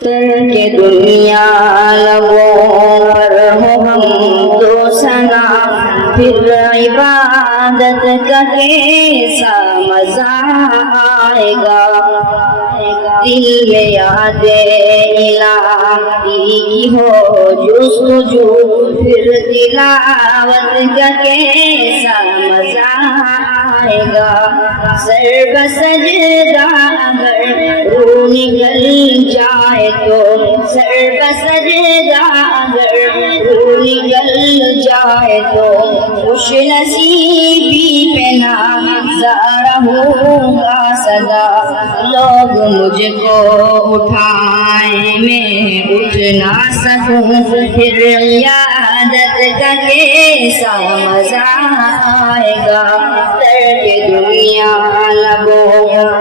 کہ دنیا لبوں پر ہو ہم تو ثنا، پھر عبادت کا کیسا مزہ آئے گا۔ دل میں یاد الہی کی ہو جستجو، پھر تلاوت کا کیسا مزہ آئے گا۔ سر بسجدہ اگر روح نکل جائے تو، سر بسجدہ اگر روح نکل جائے تو، خوش نصیبی پہ نازا رہوں گا سدا۔ لوگ مجھ کو اٹھائیں میں اٹھ نہ سکوں، پھر عیادت کا کیسا مزہ آئے گا۔ ترک دنیا لبوں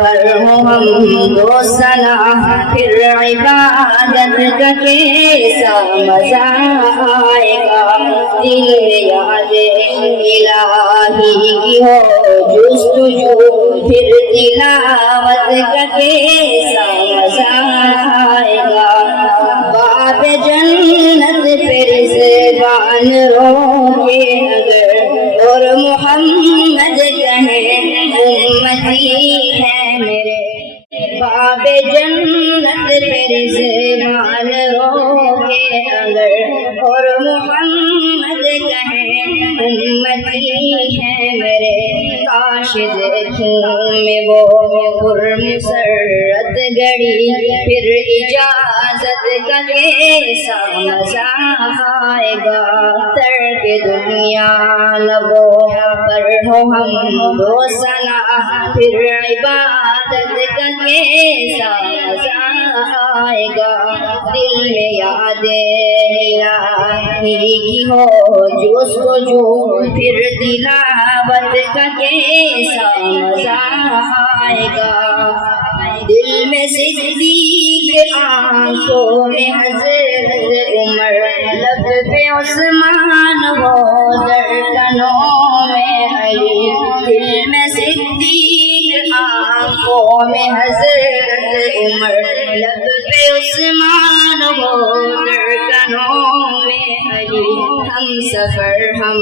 پر ہو ہم تو ثنا، پھر عبادت کا کیسا مزہ آئے گا۔ دل میں یاد الہی کی ہو جستجو، پھر تلاوت کا کیسا مزہ آئے گا۔ باب جنت پہ رضوان روکے اگر، اور محمد کہیں امتی ہے میرے۔ باب جنت پہ رضوان روکے اگر، اور محمد کہیں امتی ہے میرے۔ کاش دیکھوں میں وہ پرمسرت گھڑی، پھر اجازت کا کیسا مزہ آئے گا۔ ترک دنیا لبوں پر ہو ہم تو ثنا، پھر عبادت کا کیسا مزہ آئے گا۔ دل میں یاد الہی کی ہو جستجو، پھر تلاوت کا کیسا مزہ آئے گا۔ دل میں صدیق، آنکھوں میں حضرت عمر، لب پہ عثمان ہو دھڑکنوں میں علی۔ دل میں صدیق، آنکھوں میں حضرت عمر، لب پہ عثمان ہو دھڑکنوں میں علی۔ ہم سفر ہم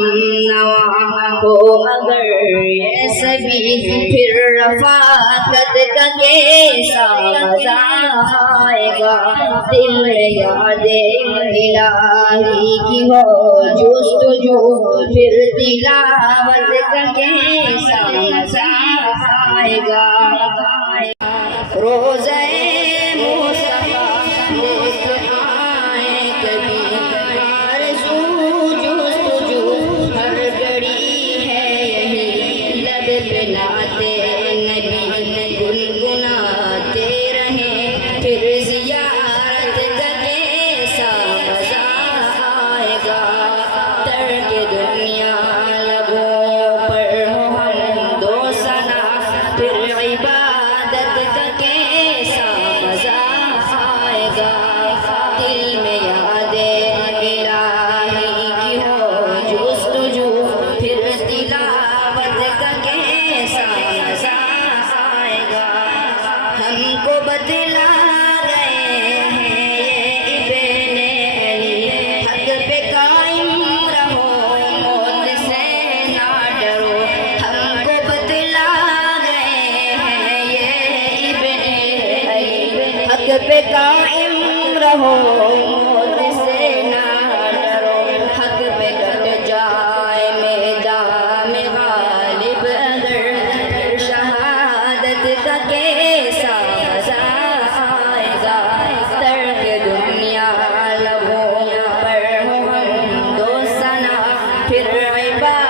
نوا ہو اگر یہ سبھی، پھر رفاقت کا کیسا مزہ آئے گا۔ دل میں یاد الہی کی ہو جستجو، پھر تلاوت کا کیسا مزہ آئے گا۔ روزہ مصطفیٰ دیکھ آئیں کبھی، آرزو جستجو ہر گھڑی ہے یہی۔ لب پہ نعت نبی گنگناتے رہیں، پھر زیارت کا کیسا مزہ آئے گا۔ ترک دنیا لبوں پر ہو ہم تو ثنا، پھر عبادت کا کیسا مزہ آئے گا۔ دل میں یاد الہی کی ہو جستجو، پھر تلاوت کا کیسا مزہ آئے گا۔ ہم کو بتلا گئے ہیں یہ ابن علی، حق پہ قائم رہو موت سے نہ ڈرو۔ ہم کو بتلا گئے ہیں یہ ابن علی، حق پہ قائم رہو موت سے نہ ڈرو۔ حق پہ کٹ جائے میدان میں غالب اگر، پھر شہادت کا کیسا مزہ آئے گا۔ ترک دنیا لبوں پر ہو ہم تو ثنا، پھر عبادت